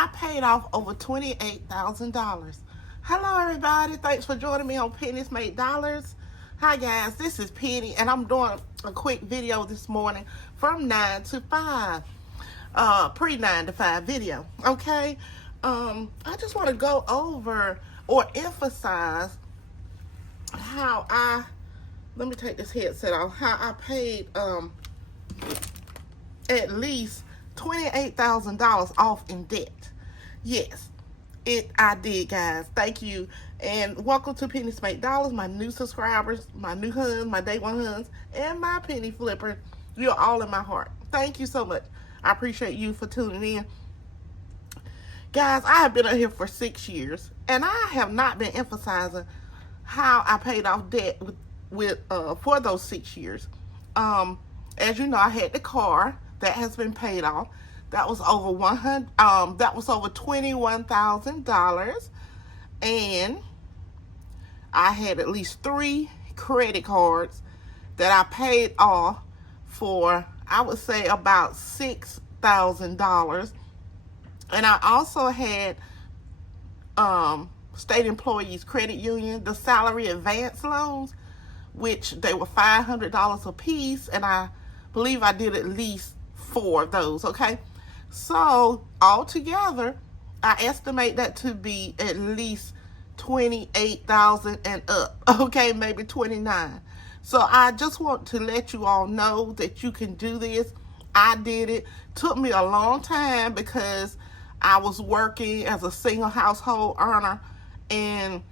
I paid off over $28,000. Hello, everybody. Thanks for joining me on Pennies Make Dollars. Hi, guys. This is Penny, and I'm doing a quick video this morning from 9 to 5. Pre-9 to 5 video, okay? I just want to go over or emphasize how let me take this headset off, how I paid at least $28,000 off in debt. Yes, I did, guys. Thank you. And welcome to Pennies Make Dollars, my new subscribers, my new huns, my day one huns, and my penny flipper. You're all in my heart. Thank you so much. I appreciate you for tuning in. Guys, I have been out here for 6 years, and I have not been emphasizing how I paid off debt for those 6 years. As you know, I had the car that has been paid off. That was over $21,000, and I had at least 3 credit cards that I paid off for, I would say, about $6,000. And I also had state employees credit union, the salary advance loans, which they were $500 a piece, and I believe I did at least 4 of those. Okay, so altogether I estimate that to be at least $28,000 and up. Okay, maybe 29. So I just want to let you all know that you can do this. I did it. Took me a long time because I was working as a single household earner and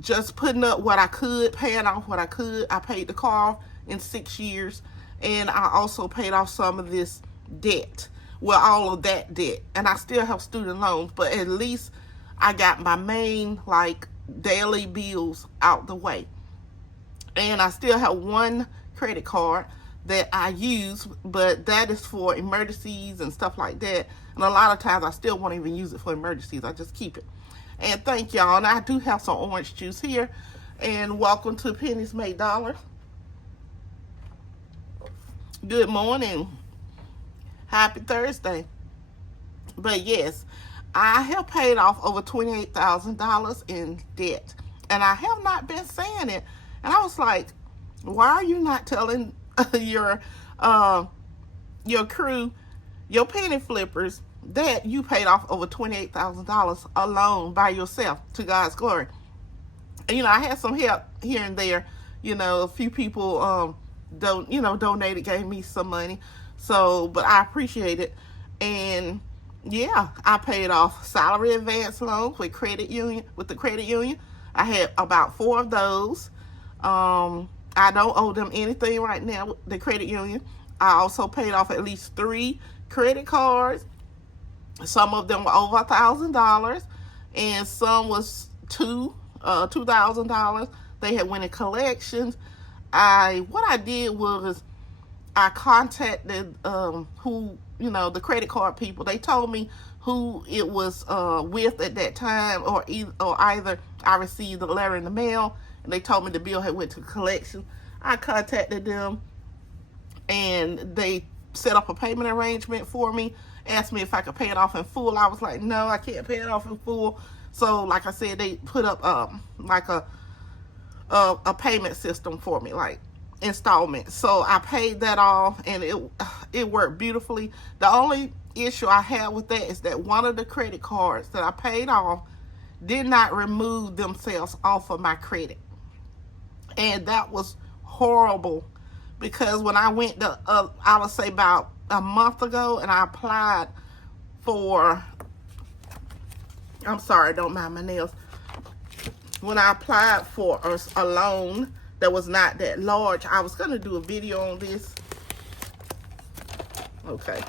just putting up what I could, paying off what I could. I paid the car in 6 years, and I also paid off some of this debt. Well, all of that debt. And I still have student loans, but at least I got my main, like, daily bills out the way. And I still have 1 credit card that I use, but that is for emergencies and stuff like that. And a lot of times I still won't even use it for emergencies. I just keep it. And thank y'all. And I do have some orange juice here. And welcome to Pennies Make Dollars. Good morning. Happy Thursday. But yes, I have paid off over $28,000 in debt. And I have not been saying it. And I was like, why are you not telling your crew, your penny flippers, that you paid off over $28,000 alone by yourself, to God's glory? And, you know, I had some help here and there. You know, a few people donated, gave me some money. So, but I appreciate it. And yeah, I paid off salary advance loans with the credit union. I had about 4 of those. I don't owe them anything right now, the credit union. I also paid off at least 3 credit cards. Some of them were over $1,000, and some was $2,000. They had went in collections. What I did was I contacted the credit card people. They told me who it was with at that time, or either I received a letter in the mail and they told me the bill had went to collection. I contacted them and they set up a payment arrangement for me, asked me if I could pay it off in full. I was like, no, I can't pay it off in full. So like I said, they put up like a payment system for me, like installment. So I paid that off, and it worked beautifully. The only issue I had with that is that one of the credit cards that I paid off did not remove themselves off of my credit. And that was horrible, because when I went to, I would say about a month ago, and I applied for, I'm sorry, don't mind my nails. When I applied for a loan that was not that large, I was going to do a video on this. Okay.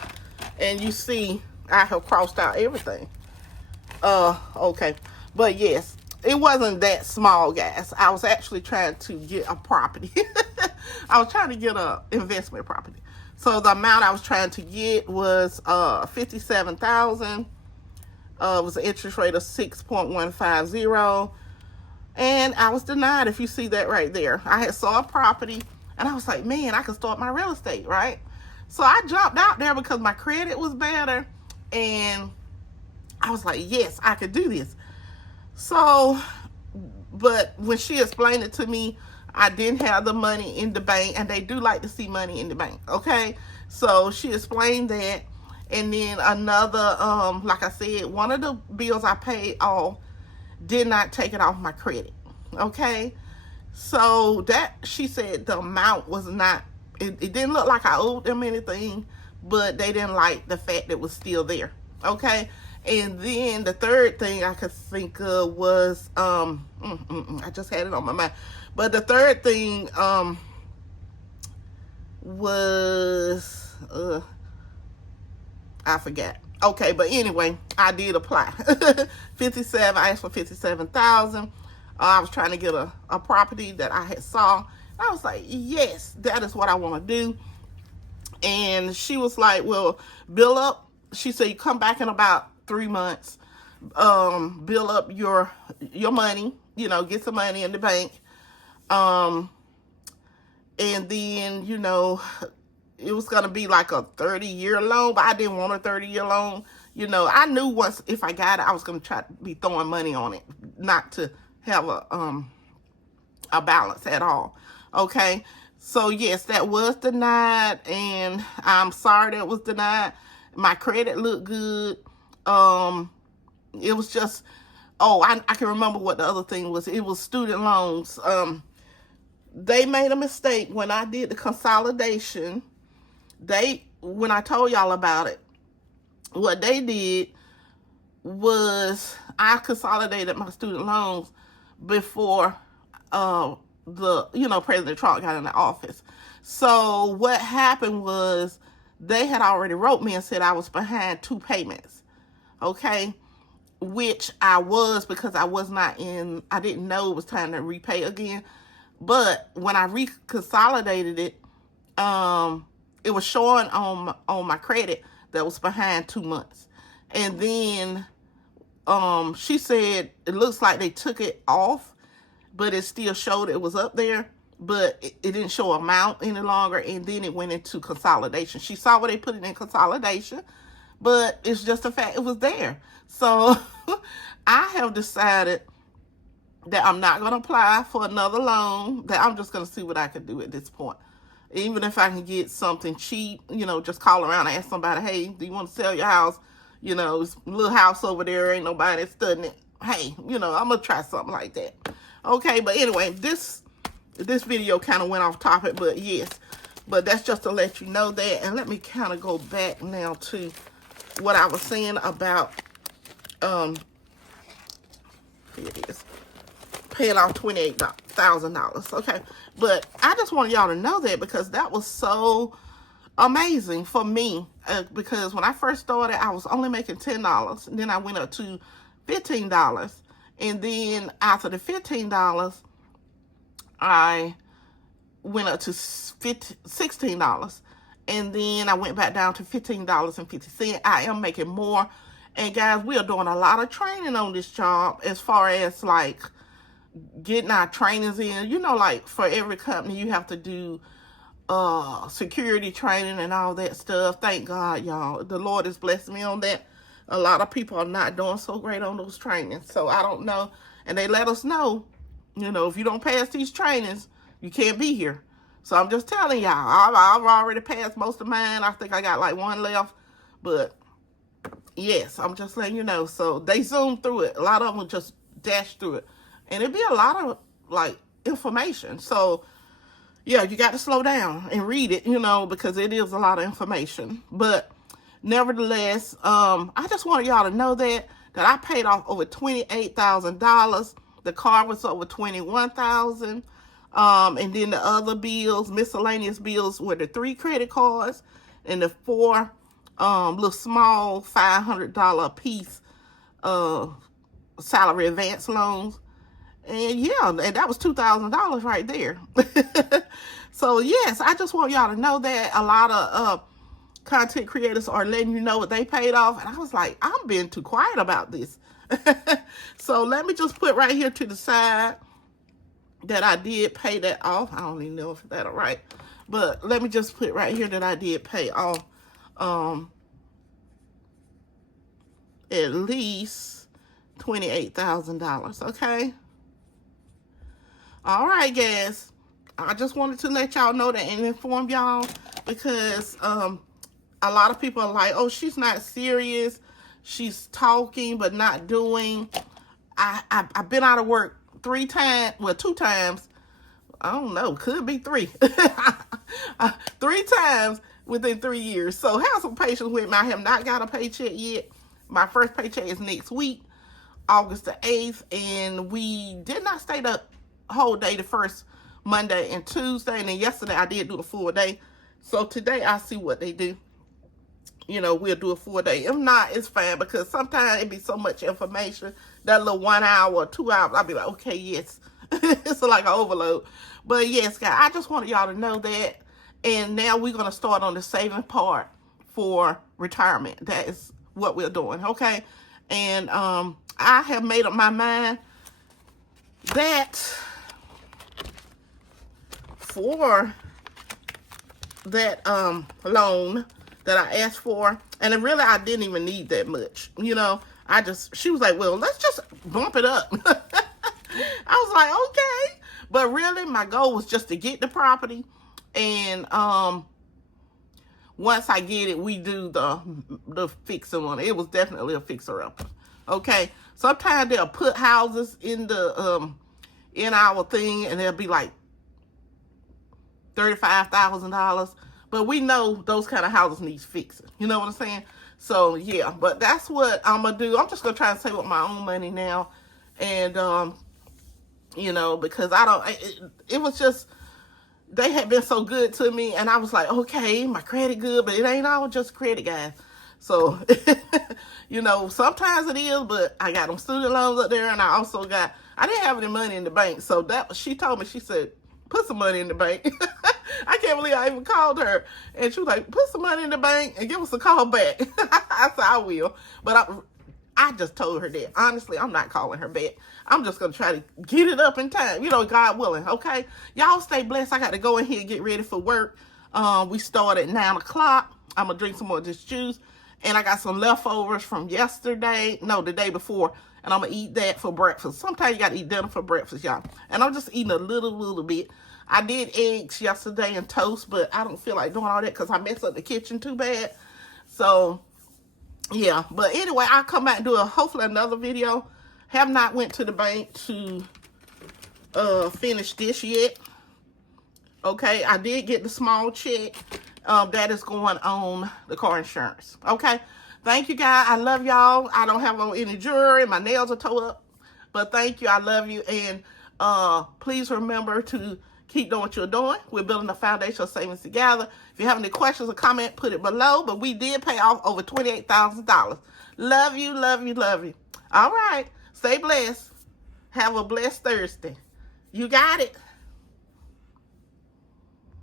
And you see, I have crossed out everything. Okay. But yes, it wasn't that small, guys. I was actually trying to get a property. I was trying to get a investment property. So the amount I was trying to get was $57,000. It was an interest rate of 6.150. And I was denied, if you see that right there. I had saw a property, and I was like, man, I could start my real estate, right? So I jumped out there because my credit was better, and I was like, yes, I could do this. So, but when she explained it to me, I didn't have the money in the bank, and they do like to see money in the bank, okay? So she explained that, and then another, like I said, one of the bills I paid off did not take it off my credit, okay? So that, she said the amount was not, it didn't look like I owed them anything, but they didn't like the fact that it was still there, okay? And then the third thing I could think of was, I just had it on my mind. But the third thing was, I forgot. Okay, but anyway, I did apply. 57, I asked for 57,000. I was trying to get a property that I had saw. I was like, yes, that is what I want to do. And she was like, well, bill up. She said, you come back in about 3 months, build up your money, you know, get some money in the bank. And then, you know, it was going to be like a 30-year loan, but I didn't want a 30-year loan. You know, I knew once if I got it, I was going to try to be throwing money on it, not to have a balance at all. Okay. So yes, that was denied, and I'm sorry that was denied. My credit looked good. It was just, I can remember what the other thing was. It was student loans. They made a mistake when I did the consolidation. When I told y'all about it, what they did was I consolidated my student loans before President Trump got in the office. So what happened was they had already wrote me and said I was behind 2 payments. Okay, which I was, because I didn't know it was time to repay again. But when I reconsolidated it, it was showing on my credit that was behind 2 months. And then she said it looks like they took it off, but it still showed it was up there, but it didn't show amount any longer. And then it went into consolidation. She saw where they put it in consolidation, but it's just the fact it was there. So I have decided that I'm not going to apply for another loan, that I'm just going to see what I can do at this point. Even if I can get something cheap, you know, just call around and ask somebody, hey, do you want to sell your house? You know, it's a little house over there, ain't nobody studying it. Hey, you know, I'm going to try something like that. Okay, but anyway, this video kind of went off topic, but yes. But that's just to let you know that. And let me kind of go back now to what I was saying about, here it is, paying off $28,000. Okay, but I just want y'all to know that, because that was so amazing for me. Because when I first started, I was only making $10, and then I went up to $15, and then after the $15, I went up to $16, and then I went back down to $15.50. I am making more. And guys, we are doing a lot of training on this job, as far as like getting our trainings in. You know, like for every company you have to do security training and all that stuff. Thank God, y'all. The Lord has blessed me on that. A lot of people are not doing so great on those trainings. So I don't know. And they let us know, you know, if you don't pass these trainings, you can't be here. So I'm just telling y'all, I've already passed most of mine. I think I got like 1 left. But yes, I'm just letting you know. So they zoomed through it. A lot of them just dashed through it. And it'd be a lot of like information. So yeah, you got to slow down and read it, you know, because it is a lot of information. But nevertheless, I just want y'all to know that I paid off over $28,000. The car was over $21,000. And then the other bills, miscellaneous bills, were the 3 credit cards and the 4 little small $500 a piece salary advance loans. And yeah, and that was $2,000 right there. So yes, I just want y'all to know that a lot of content creators are letting you know what they paid off. And I was like, I'm being too quiet about this. So let me just put right here to the side that I did pay that off. I don't even know if that's right. But let me just put right here that I did pay off at least $28,000, okay? All right, guys. I just wanted to let y'all know that and inform y'all because a lot of people are like, oh, she's not serious. She's talking but not doing. I've been out of work 3 times, well, 2 times. I don't know, could be 3. 3 times within 3 years. So have some patience with me. I have not got a paycheck yet. My first paycheck is next week, August the 8th. And we did not stay the whole day, the first Monday and Tuesday. And then yesterday I did do the full day. So today I see what they do. You know, we'll do a full day. If not, it's fine because sometimes it be so much information. That little 1 hour or 2 hours, I'll be like, okay, yes. It's like an overload. But yes, guys, I just wanted y'all to know that. And now we're going to start on the saving part for retirement. That is what we're doing, okay? And I have made up my mind that for that loan that I asked for, and then really I didn't even need that much, you know. She was like, well, let's just bump it up. I was like, okay. But really, my goal was just to get the property. And once I get it, we do the fixing on it. It was definitely a fixer-upper. Okay? Sometimes they'll put houses in the in our thing, and they'll be like $35,000. But we know those kind of houses need fixing. You know what I'm saying? So, yeah. But that's what I'm going to do. I'm just going to try and save up my own money now. And, you know, because it was just, they had been so good to me. And I was like, okay, my credit good. But it ain't all just credit, guys. So, you know, sometimes it is. But I got them student loans up there. And I also got, I didn't have any money in the bank. So she told me, she said, put some money in the bank. I can't believe I even called her. And she was like, put some money in the bank and give us a call back. I said, I will. But I just told her that. Honestly, I'm not calling her back. I'm just going to try to get it up in time. You know, God willing. Okay? Y'all stay blessed. I got to go in here and get ready for work. We start at 9 o'clock. I'm going to drink some more of this juice. And I got some leftovers from yesterday. No, the day before. And I'm going to eat that for breakfast. Sometimes you got to eat dinner for breakfast, y'all. And I'm just eating a little bit. I did eggs yesterday and toast, but I don't feel like doing all that because I messed up the kitchen too bad. So, yeah. But anyway, I'll come back and do hopefully another video. Have not went to the bank to finish this yet. Okay, I did get the small check. That is going on the car insurance. Okay. Thank you, guys. I love y'all. I don't have on any jewelry. My nails are tore up. But thank you. I love you. And please remember to keep doing what you're doing. We're building a foundation of savings together. If you have any questions or comment, put it below. But we did pay off over $28,000. Love you, love you, love you. All right. Stay blessed. Have a blessed Thursday. You got it.